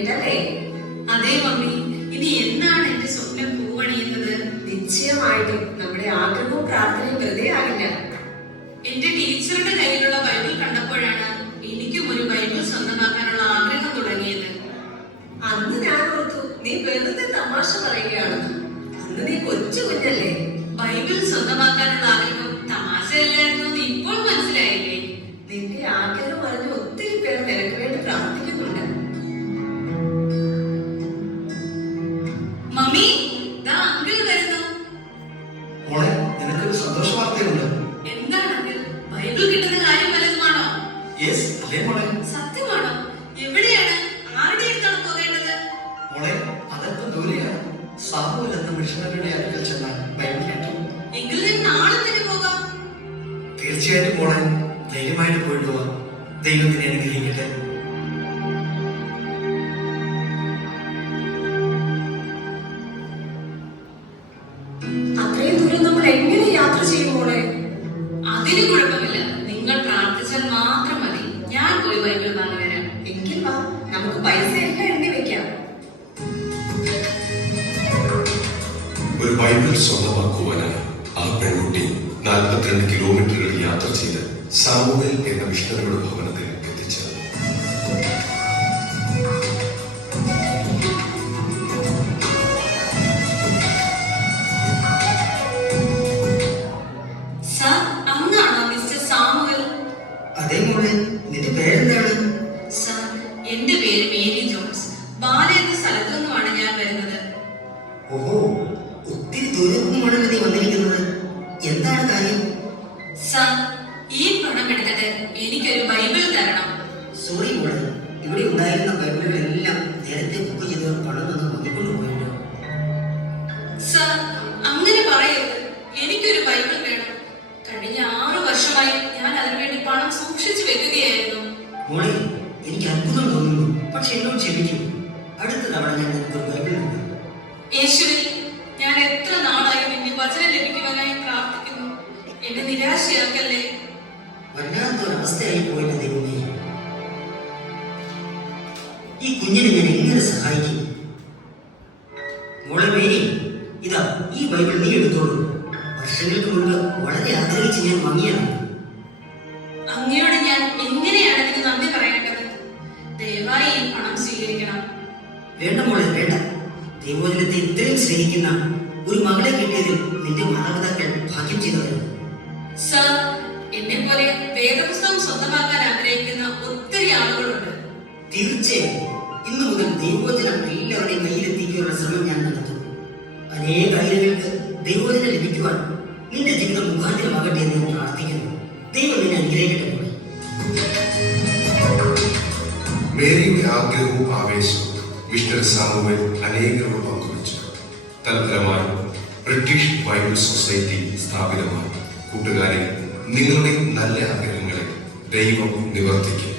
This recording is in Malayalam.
വേണ്ടിട്ടല്ലേ അതെ മമ്മി ഇനി എന്നാണ് എന്റെ സ്വപ്നം പൂവണിയുന്നത്? നിശ്ചയമായിട്ടും നമ്മുടെ ആഗ്രഹവും പ്രാർത്ഥനയും വെറുതെ ആകില്ല. എന്റെ ടീച്ചറുടെ കയ്യിലുള്ള ബൈബിൾ കണ്ടപ്പോഴാണ് എനിക്കും ഒരു ബൈബിൾ സ്വന്തമാക്കാനുള്ള ആഗ്രഹം തുടങ്ങിയത്. അന്ന് ഞാൻ ഓർത്തു നീ വെറുതെ തമാശ പറയുകയാണ്. അന്ന് നീ കൊച്ചു കുഞ്ഞല്ലേ ബൈബിൾ സ്വന്തമാക്കാനുള്ള ആഗ്രഹം തമാശയല്ലായിരുന്നു ഇപ്പോൾ മനസ്സിലായില്ല അങ്കിൾ വരുന്നു. മോളെ നിനക്കൊരു സന്തോഷ വാർത്തയുണ്ട്. എന്താണ് അങ്കിൾ ബൈബിൾ കിട്ടുന്ന കാര്യം വല്ലതുമാണോ? യെസ് അല്ലേ മോളെ? സത്യമാണോ? എവിടെയാണ്? ആരുടെ അടുത്താണ് പോകേണ്ടത്? മോളെ അതല്പം ദൂരെയാണ് സാമൂഹ്യ എന്ന മിഷണറിയുടെ അടുക്കൽ ചെന്നാൽ ബൈബിൾ കിട്ടും. എങ്കിൽ ഞാൻ നാളെ തന്നെ പോകാം. തീർച്ചയായിട്ടും മോളെ ധൈര്യമായിട്ട് പോയിട്ട് പോവാ ദൈവം അനുഗ്രഹിക്കട്ടെ. അതിന് കുഴപ്പമില്ല. നിങ്ങൾ പ്രാർത്ഥിച്ചാൽ മാത്രം മതി. ഞാൻ പോയി ബൈബിൾ വാങ്ങി വരാം. എങ്കിൽ നമുക്ക് പൈസ എല്ലാം എണ്ണി വെക്കാം. ഒരു ബൈബിൾ സ്വന്തമാക്കുവാനായി ആ പെൺകുട്ടി നാൽപ്പത്തിരണ്ട് കിലോമീറ്ററുകൾ യാത്ര ചെയ്ത് സാമുവേൽ എന്ന മിഷണറിയുടെ ഭവനത്തിൽ മോളെ നിന്റെ പേരെന്താണ് സാർ എന്റെ പേര് മേരി ജോൺസ്. ബാല എന്ന സ്ഥലത്തു നിന്നുമാണ് ഞാൻ വരുന്നത്. ഓഹോ ഒത്തിരി ദൂരത്തുനിന്നുമാണല്ലോ നീ വന്നിരിക്കുന്നത്. എന്താണ് കാര്യം? സാർ ഈ പണം എടുത്തിട്ട് എനിക്കൊരു ബൈബിൾ തരണം. സോറി മോളെ. ഇവിടെ ഉണ്ടായിരുന്ന ബൈബിളുകളെല്ലാം നേരത്തെ ബുക്ക് ചെയ്ത പണം തന്ന് വാങ്ങിക്കൊണ്ട് പോയിട്ടോ സാർ അങ്ങനെ പറയരുത്. എനിക്കൊരു ബൈബിൾ വേണം. കഴിഞ്ഞ ആറു വർഷമായി അതിനുവേണ്ടി പണം സൂക്ഷിച്ചു വെക്കുകയായിരുന്നു. മോളെ എനിക്ക് അത്ഭുതം തോന്നുന്നു. പക്ഷെ എന്നോട് ക്ഷമിക്കും. അടുത്ത തവണ ഞാൻ നിനക്ക് ബൈബിൾ യേശുവിൽ ഞാൻ എത്ര നാളായി നിന്റെ വചനം ലഭിക്കുവാനായി പ്രാർത്ഥിക്കുന്നു. എന്നെ നിരാശയാക്കല്ലേ? വല്ലാത്തൊരവസ്ഥയായി പോയിട്ട് ദൈവമേ. ഈ കുഞ്ഞിനെ ഞാൻ എങ്ങനെ സഹായിക്കും? മോളെ മേരി ഇതാ ഈ ബൈബിൾ നീ എടുത്തോളൂ. വർഷങ്ങൾക്ക് മുൻപ് വളരെ ആഗ്രഹിച്ച് ഞാൻ വാങ്ങിയതാണ്. വേണ്ട മോളെ വേണ്ട. ദൈവോചനത്തെ ഇത്രയും സ്നേഹിക്കുന്ന ഒരു മകളെ കിട്ടിയതിൽ നിന്റെ മാതാപിതാക്കൾ ഭാഗ്യം ചെയ്തവരാണ്. സർ എന്നെ പോലെ വേദപുസ്തകം സ്വന്തമാക്കാൻ ആഗ്രഹിക്കുന്ന ഒത്തിരി ആളുകളുണ്ട്. തീർച്ചയായും. ഇന്നു മുതൽ ദൈവോചനം എല്ലാവരുടെയും കയ്യിലെത്തിക്കാനുള്ള ശ്രമം ഞാൻ നടത്തും. അനേക ആയിരങ്ങൾക്ക് ദൈവോചനം ലഭിക്കുവാൻ നിന്റെ ജീവിതം മുഖാന്തരമാകട്ടെ എന്ന് ഞാൻ പ്രാർത്ഥിക്കുന്നു. ദൈവം നിന്നെ അനുഗ്രഹിക്കട്ടെ. മേരിയുടെ ആഗ്രഹവും ആവേശവും മിഷണറി സാമുവൽ അനേകരോട് പങ്കുവച്ചു തൽഫലമായി ബ്രിട്ടീഷ് ബൈബിൾ സൊസൈറ്റി സ്ഥാപിതമായി. കൂട്ടുകാരെ നിങ്ങളുടെ നല്ല ആഗ്രഹങ്ങളെ ദൈവം നിവർത്തിക്കും.